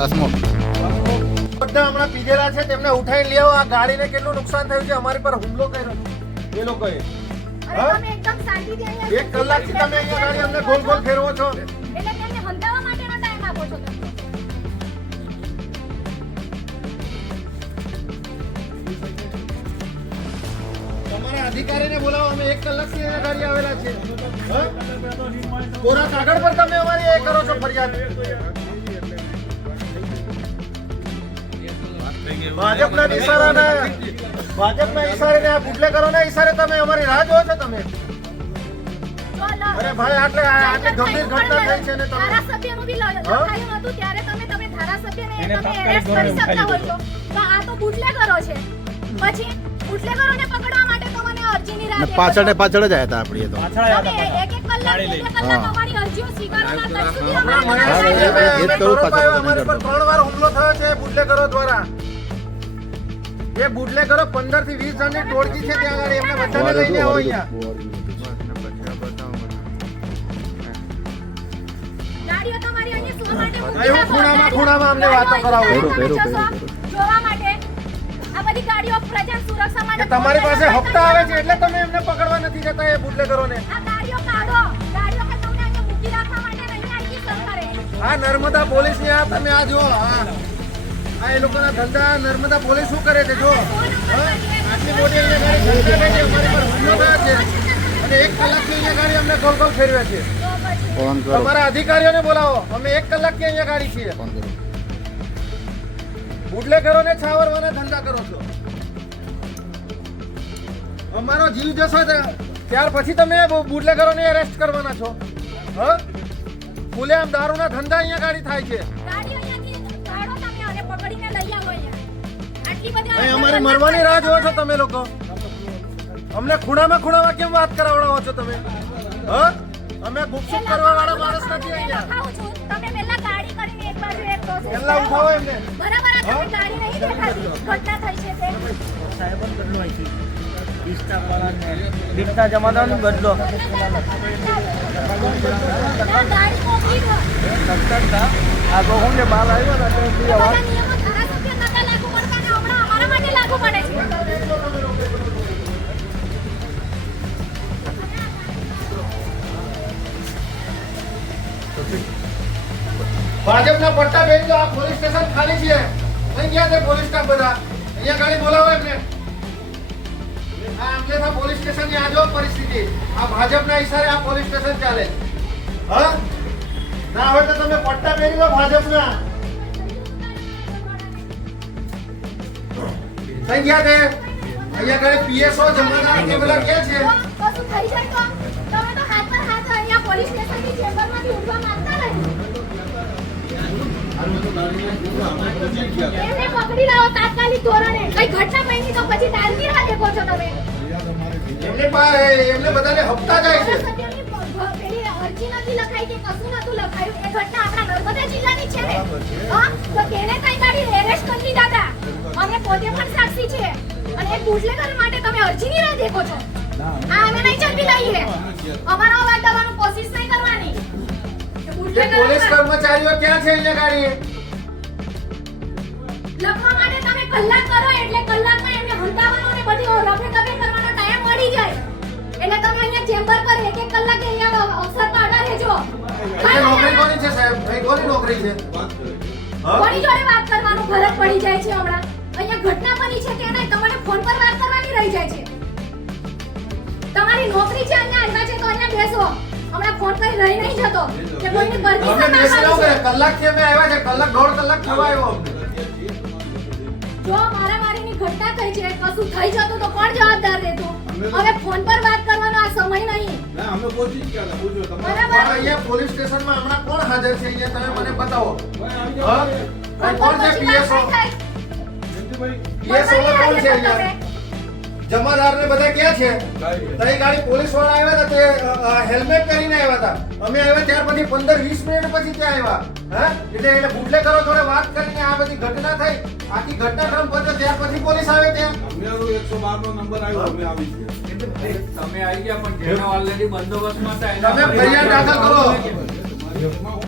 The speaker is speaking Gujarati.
હસમુખ. બધા હમણાં પીધેલા છે તેમને ઉઠાઈ લેવો આ ગાડીને કેટલું નુકસાન થયું છે? અમારી પર હુમલો કર્યો. એ લોકોએ. એક કલાકથી તમે અહીંયા ગાડી અમને ગોલ ગોલ ફેરવો છો. એટલે તેમને સમજાવવા માટેનો ટાઈમ આપો છો તમે. તમારા અધિકારીને બોલાવો અમે એક કલાકથી અહીંયા ગાડી આવેલા છે? કોરા કાગળ પર તમે અમારી એ કરો છો ફરિયાદ? ભાજપના ઈશારાને ભાજપના ઈશારે આ બુટલેગરોના ઈશારે તમે અમારી રાહ જોવો છો તમે? અરે ભાઈ આટલે આટલી ગંભીર ઘટના થઈ છે ને તમે? ધારાસભ્યનું બી લખાયું હતું ત્યારે તમે તમે ધારાસભ્યને તમે એરેસ્ટ કરી શકતા હોય છો. તો આ તો બુટલેગરો છે. પછી બુટલેગરોને પકડવા માટે તો મને અરજીની રાહ પાછળ ને પાછળ જ આવ્યા હતા આપણી તો. પાછળ આયા હતા એક એક કલાક એક એક કલાક અમારી અરજીઓ સ્વીકારવાના તક સુધી છે. એ- કરોડભાઈ પાછળ અમારી પર ત્રણ વાર હુમલો થયો છે બુટલેગરો દ્વારા. એ બુટલેગરો પંદરથી વીસ જણની ટોળકી છે ત્યાં આગળ એમને બધાને લઈને આવો અહીંયા. તમારી અહીંયા શું માટે હા, મૂકી એવું રાખો? ખૂણામાં- ખૂણામાં અમને વાતો કરાવો. અહીં ભેરું, તમે ભેરું, જશો ભેરું. જોવા માટે. આ બધી ગાડીઓ પ્રજા સુરક્ષા માટે તમારી પાસે હપ્તા આવે છે એટલે તમે એમને પકડવા નથી જતા એ બુટલેગરોને આ ગાડીઓ કાઢો. ગાડીઓ કે તમને અહીંયા મૂકી રાખવા માટે નહીં આવી સરકારે. આ નર્મદા પોલીસની આ તમે આ જો આ. આ એ લોકોના ધંધા નર્મદા પોલીસ શું કરે છે જો? આટલી મોટી અહીંયા ગાડી ધંધા છે અમારી પર હુમલો થયો છે. અને એક કલાકથી અહીંયા ગાડી અમને ગોલ ગોલ ફેરવે છે. તમારા અધિકારીઓને બોલાવો. અમે એક કલાકથી અહીંયા ગાડી છીએ. બુટલેગરોને છાવરવાના ધંધા કરો છો. અમારો જીવ જશો ત્યાર પછી તમે બુટલેગરોને એરેસ્ટ કરવાના છો. હ? ખુલે આમ દારૂના ધંધા અહીંયા ગાડી થાય છે. અમારી મરવાની રાહ જોવો છો તમે લોકો. અમને ખૂણામાં ખૂણામાં કેમ વાત કરાવડાવો છો તમે? હ? અમે ગુપચુપ કરવા વાળા માણસ નથી અહીંયા. પહેલા ગાડી કરીને એક બાજુ એક process પહેલા કરો. ઉઠાવો એમને. બરાબર આ ગાડી નહીં દેખાતી. ઘટના થઈ છે તે. રીતના બદલો. આ હું જે બાલ આવ્યો ને લાગુ પડે છે ભાજપના પટ્ટા બેન આ પોલીસ સ્ટેશન ખાલી છે. અહીં ગયા છે પોલીસ સ્ટાફ બધા? અહીંયા ગાડી બોલાવો એમને. આ અમલેથા પોલીસ સ્ટેશનની આજો પરિસ્થિતિ. આ ભાજપના ઈશારે આ પોલીસ સ્ટેશન ચાલે હા? ના હવે તો તમે પટ્ટા પહેરી લો ભાજપના. કઈ ગયા તે. અહીંયા ઘરે પીએસઓ જમાદાર કે બધા કે છે. કશું થઈ જાય તો તમે તો હાથ પર હાથ અહીંયા પોલીસ સ્ટેશનની ચેમ્બરમાંથી ઉઠવા માંગતા નહીં. એમને પકડી લાવો તાત્કાલિક ધોરણે. કઈ ઘટના બની તો પછી દાલની રાહ છો તમે. એમને પા- એમને બધાને હપ્તા જાય છે. પેલી અરજી નથી લખાઈ કે કશું નતું લખાયું. એ ઘટના આપણા નર્મદા તે પોલીસ કર્મચારીઓ ક્યાં છે અહીંયા ગાડી? લખવા માટે તમે કલાક કરો એટલે કલાકમાં એમને હંતાવાનો અને બધી રફે દફે કરવાનો ટાઈમ મળી જાય. એટલે તમે અહીંયા ચેમ્બર પર એક એક કલાક અહીંયા અવસર પર અડા રહેજો. એટલે નોકરી કોની છે સાહેબ? અહીં કોની નોકરી છે? હા? કોની જોડે વાત કરવાનો ફરક પડી જાય છે હમણાં? અહીંયા ઘટના બની છે કે નહીં તમારે ફોન પર વાત કરવાની રહી જાય છે. તમારી નોકરી છે અહીંયા આવ્યા છે તો અહીંયા બેસો. હમણાં ફોન પર રહી નહીં જતો. કે કોઈને અમે કલાક કલાકથી અમે આવ્યા છે કલાક દોઢ કલાક થવા આવ્યો. જો મારામારીની ઘટના થઈ છે કશું થઈ જતું તો કોણ જવાબદાર રહેતું? હવે ફોન પર વાત કરવાનો આ સમય નહીં. પણ બરાબર અહીંયા પોલીસ સ્ટેશનમાં હમણાં કોણ હાજર છે અહીંયા? તમે મને બતાવો. કોણ છે પીએસઓ? પીએસઓ કોણ છે અહીંયા? જમાદાર ને બધા ક્યાં છે તઈ ગાડી. પોલીસવાળા આવ્યા હતા તે હેલ્મેટ પહેરીને આવ્યા હતા. અમે આવ્યા ત્યાર પછી પંદર વીસ મિનિટ પછી ત્યાં આવ્યા. હા? એટલે એટલે બુટલે કરો જોડે વાત કરીને આ બધી ઘટના થઈ. આખી ઘટનાક્રમ પત્યો ત્યાર પછી પોલીસ આવે ત્યાં. તમે આવી ગયા પણ જેનો ઓલરેડી બંદોબસ્તમાં હતા તમે ફરિયાદ દાખલ કરો.